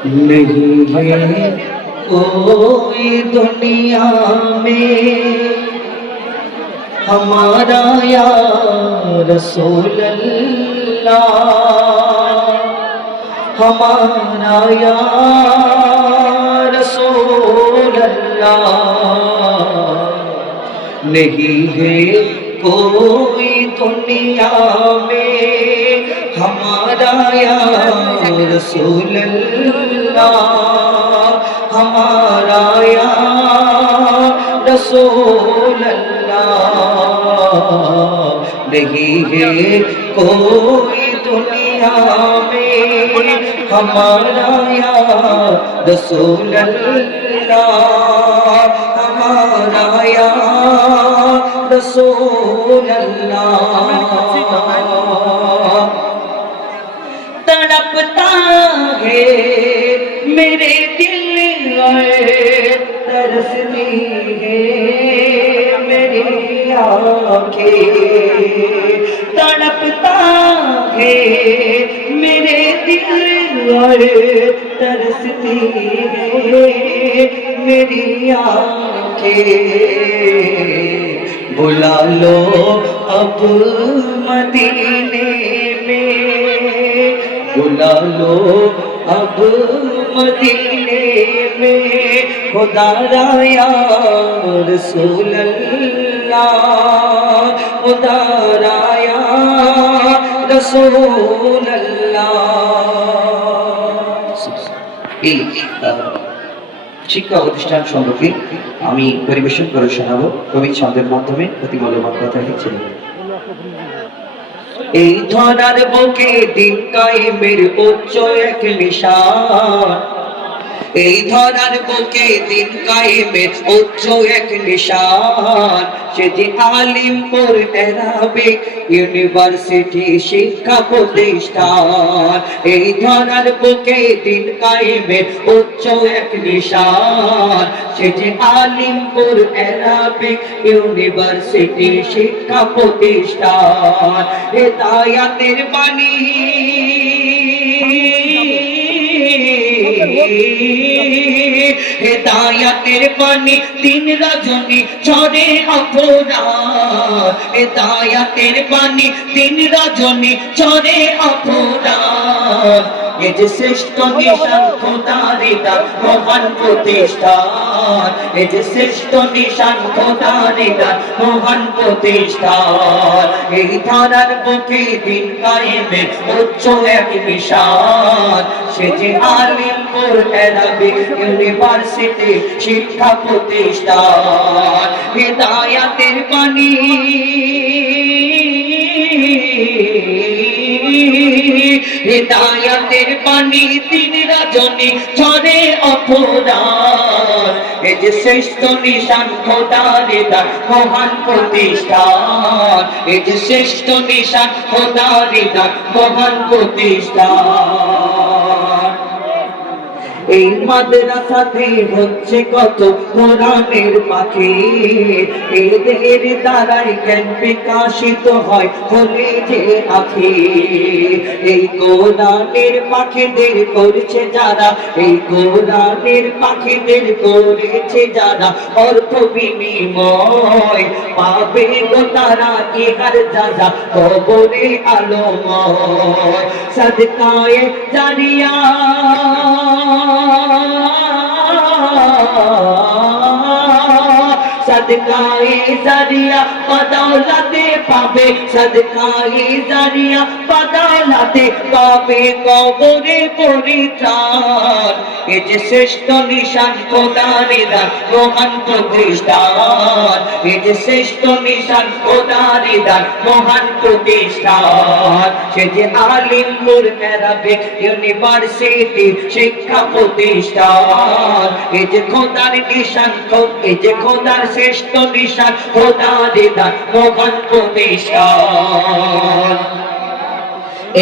नहीं है कोई दुनिया में हमारा या रसूल अल्लाह, हमारा या रसूल अल्लाह। नहीं है कोई दुनिया में हमारा या रसूल अल्लाह, हमारा या रसूल अल्लाह। नहीं है कोई दुनिया में हमारा या रसूल अल्लाह, हमारा या रसूल अल्लाह। तड़पता है मेरे दिल तरसती है मेरी आँखें, तड़पता है मेरे दिल तरसती है मेरी आँखें। बुला लो अब मदीने में, बुला लो अब मदीने में खुदा या रसूल अल्लाह, खुदा या रसूल अल्लाह। এই শিক্ষা প্রতিষ্ঠান সম্পর্কে আমি পরিবেশন করে শোনাবো কবি ছন্দের মাধ্যমে অতি মূল্যবান কথা লিখছিলেন। এই ধরার বুকে দিন কায়েমের উচ্চ এক নিশান, এই ধরার বুকে দিন কায়েমের উচ্চ এক নিশান। সে যে আলিমপুর অ্যারাবিক ইউনিভার্সিটি শিক্ষা প্রতিষ্ঠান। এই ধরার বুকে দিন কায়েমের উচ্চ এক নিশান। সে যে আলিমপুর অ্যারাবিক ইউনিভার্সিটি শিক্ষা প্রতিষ্ঠান। হেদায়াতের বাণী হেদায়াতের বাণী দিন রজনী ঝরে অপরাধ, হেদায়াতের বাণী দিন রজনী ঝরে অপরাধ। এ যে শ্রেষ্ঠ নিশান খোদার দান মহান প্রতিষ্ঠান, এ যে শ্রেষ্ঠ নিশান খোদার দান মহান প্রতিষ্ঠান। এই ধারার বুকে দিন কায়েমের উচ্চ এক নিশান। সে যে আলিমপুর অ্যারাবিক ইউনিভার্সিটি শিক্ষা প্রতিষ্ঠান। হেদায়াতের বাণী হেদায়াতের বাণী দিন রজনী ঝরে অপরাধ। এ যে শ্রেষ্ঠ নিশান খোদার দান মহান প্রতিষ্ঠান, এ যে শ্রেষ্ঠ নিশান খোদার দান মহান প্রতিষ্ঠান। এই মাদ্রাসাতে হচ্ছে কত কোরআনের পাখি, এদের দ্বারাই জ্ঞান বিকাশিত হয় হলে যে আখি। এই কোরআনের পাখিদের করছে যারা, এই কোরআনের পাখিদের করেছে যারা অর্থ বিনিময়, পাবে গো তারা ইহার যাজা কবরে আলোময়। সদকায়ে জারিয়া सदकाए जारिया बदौलते पावे, सदकाए जारिया बदौलते पावे कबरे परित्राण। এ যে শ্রেষ্ঠ নিশান খোদার দান মহান প্রতিষ্ঠান, এ যে শ্রেষ্ঠ নিশান খোদার দান মহান প্রতিষ্ঠান। সে যে আলিমপুর অ্যারাবিক ইউনিভার্সিটি শিক্ষা প্রতিষ্ঠান। এ যে খোদার নিশান, এ যে খোদার শ্রেষ্ঠ নিশান খোদার দান মহান প্রতিষ্ঠান।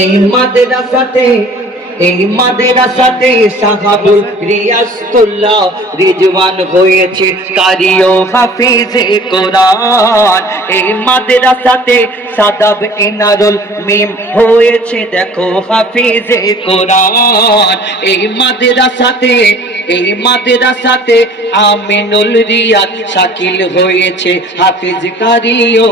এই মাদ্রাসাতে এই মাদ্রাসাতে সাহাবুল রিয়াজতুল্লাহ রিজওয়ান হয়েছে কারি ও হাফিজে কোরআন। এই মাদ্রাসাতে সাদাব ইনারুল মিম হয়েছে দেখো হাফিজে কোরআন। এই মাদ্রাসাতে আমিনুল রিয়াদ শাকিল হয়েছে হাফিজ কারি ও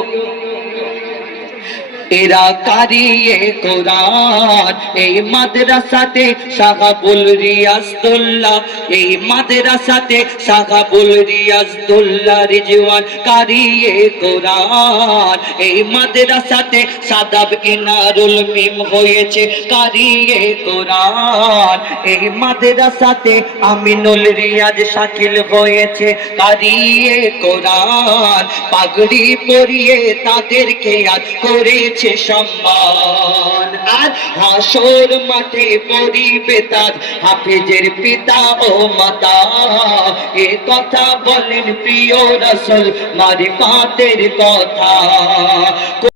এরা কারিয়ে কোরআন। এই মাদ্রাসাতে সাহাবুল রিয়াজতুল্লাহ, এই মাদ্রাসাতে সাহাবুল রিয়াজতুল্লাহ রিজওয়ান কারিয়ে কোরআন। এই মাদ্রাসাতে সাদাব ইনারুল মিম হয়েছে কারিয়ে কোরআন। এই মাদ্রাসাতে আমিনুল রিয়াজ শাকিল হয়েছে কারিয়ে কোরআন। পাগড়ি পরিয়ে তাদেরকে আজ করে সম্মান, আর হাসর মাঠে পড়িবে তার হাফেজের পিতা ও মাতা। এ কথা বলেন প্রিয় রাসূল মারিফাতের কথা।